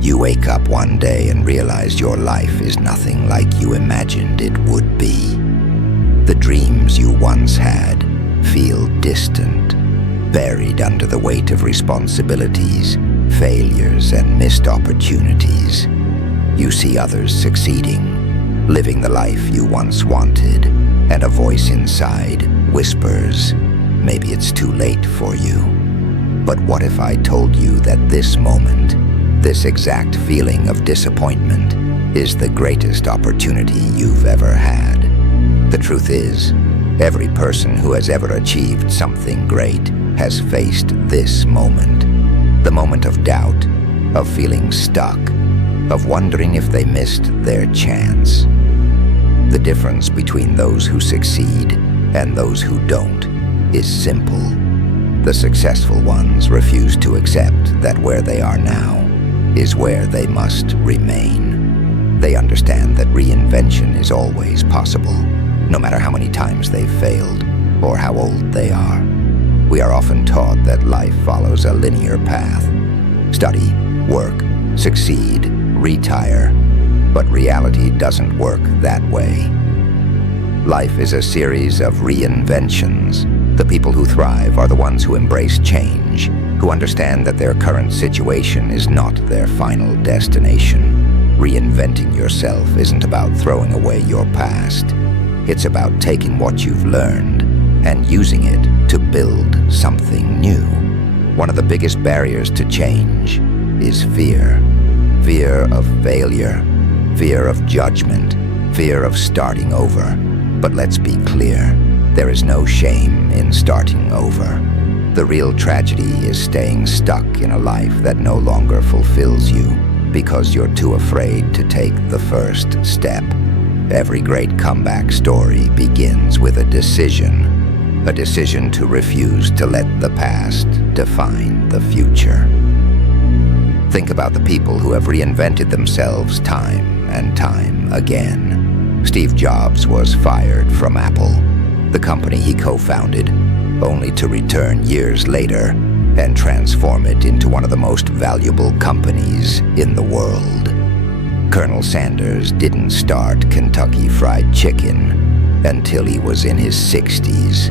You wake up one day and realize your life is nothing like you imagined it would be. The dreams you once had feel distant, buried under the weight of responsibilities, failures, and missed opportunities. You see others succeeding, living the life you once wanted, and a voice inside whispers, maybe it's too late for you. But what if I told you that this moment, this exact feeling of disappointment, is the greatest opportunity you've ever had? The truth is, every person who has ever achieved something great has faced this moment. The moment of doubt, of feeling stuck, of wondering if they missed their chance. The difference between those who succeed and those who don't is simple. The successful ones refuse to accept that where they are now is where they must remain. They understand that reinvention is always possible, no matter how many times they've failed or how old they are. We are often taught that life follows a linear path. Study, work, succeed, retire. But reality doesn't work that way. Life is a series of reinventions. The people who thrive are the ones who embrace change, who understand that their current situation is not their final destination. Reinventing yourself isn't about throwing away your past. It's about taking what you've learned and using it to build something new. One of the biggest barriers to change is fear. Fear of failure, fear of judgment, fear of starting over. But let's be clear, there is no shame in starting over. The real tragedy is staying stuck in a life that no longer fulfills you because you're too afraid to take the first step. Every great comeback story begins with a decision to refuse to let the past define the future. Think about the people who have reinvented themselves time and time again. Steve Jobs was fired from Apple, the company he co-founded, only to return years later and transform it into one of the most valuable companies in the world. Colonel Sanders didn't start Kentucky Fried Chicken until he was in his 60s.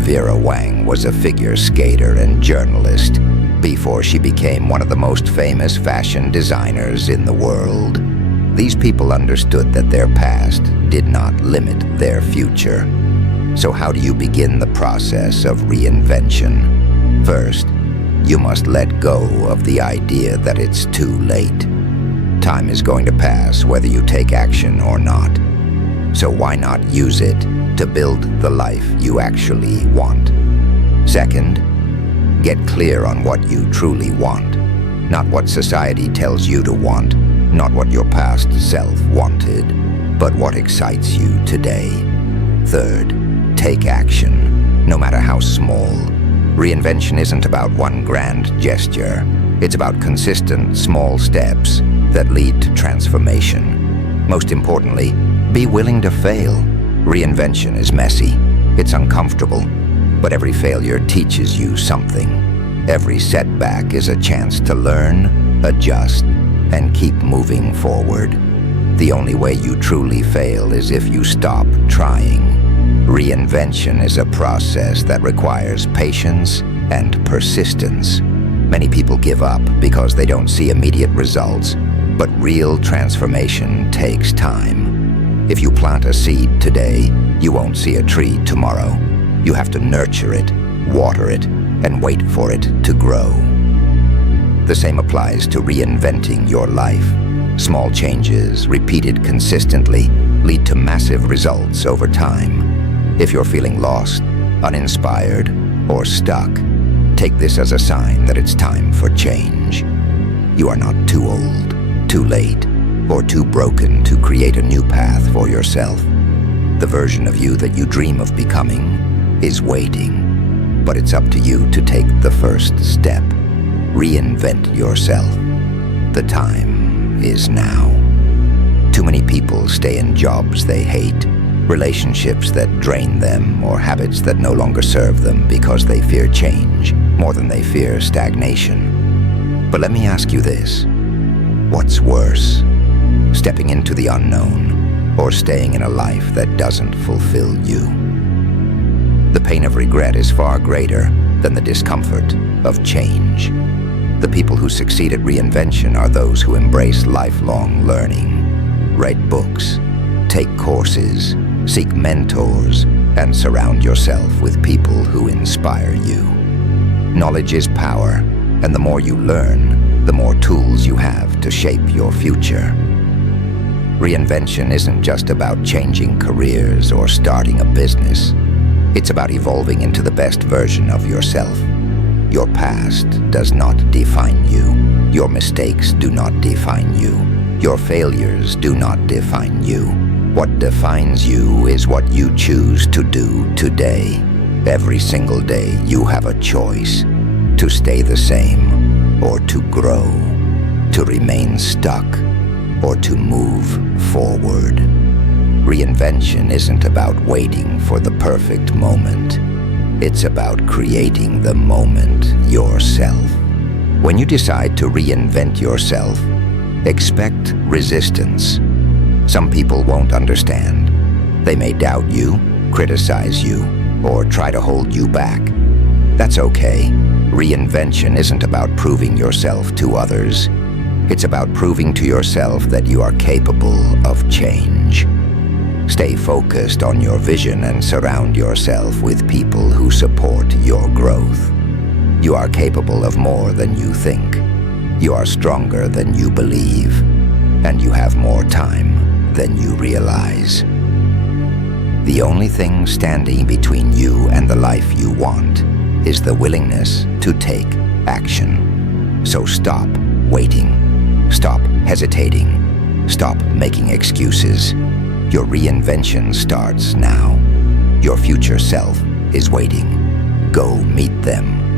Vera Wang was a figure skater and journalist before she became one of the most famous fashion designers in the world. These people understood that their past did not limit their future. So how do you begin the process of reinvention? First, you must let go of the idea that it's too late. Time is going to pass whether you take action or not. So why not use it to build the life you actually want? Second, get clear on what you truly want. Not what society tells you to want, not what your past self wanted, but what excites you today. Third, take action, no matter how small. Reinvention isn't about one grand gesture. It's about consistent, small steps that lead to transformation. Most importantly, be willing to fail. Reinvention is messy. It's uncomfortable. But every failure teaches you something. Every setback is a chance to learn, adjust, and keep moving forward. The only way you truly fail is if you stop trying. Reinvention is a process that requires patience and persistence. Many people give up because they don't see immediate results, but real transformation takes time. If you plant a seed today, you won't see a tree tomorrow. You have to nurture it, water it, and wait for it to grow. The same applies to reinventing your life. Small changes, repeated consistently, lead to massive results over time. If you're feeling lost, uninspired, or stuck, take this as a sign that it's time for change. You are not too old, too late, or too broken to create a new path for yourself. The version of you that you dream of becoming is waiting, but it's up to you to take the first step. Reinvent yourself. The time is now. Too many people stay in jobs they hate, relationships that drain them, or habits that no longer serve them because they fear change more than they fear stagnation. But let me ask you this. what's worse? Stepping into the unknown, or staying in a life that doesn't fulfill you? The pain of regret is far greater than the discomfort of change. The people who succeed at reinvention are those who embrace lifelong learning. Read books, take courses, seek mentors, and surround yourself with people who inspire you. Knowledge is power, and the more you learn, the more tools you have to shape your future. Reinvention isn't just about changing careers or starting a business. It's about evolving into the best version of yourself. Your past does not define you. Your mistakes do not define you. Your failures do not define you. What defines you is what you choose to do today. Every single day you have a choice to stay the same or to grow, to remain stuck or to move forward. Reinvention isn't about waiting for the perfect moment. It's about creating the moment yourself. When you decide to reinvent yourself, expect resistance. Some people won't understand. They may doubt you, criticize you, or try to hold you back. That's okay. Reinvention isn't about proving yourself to others. It's about proving to yourself that you are capable of change. Stay focused on your vision and surround yourself with people who support your growth. You are capable of more than you think. You are stronger than you believe. And you have more time than you realize. The only thing standing between you and the life you want is the willingness to take action. So stop waiting. Stop hesitating. Stop making excuses. Your reinvention starts now. Your future self is waiting. Go meet them.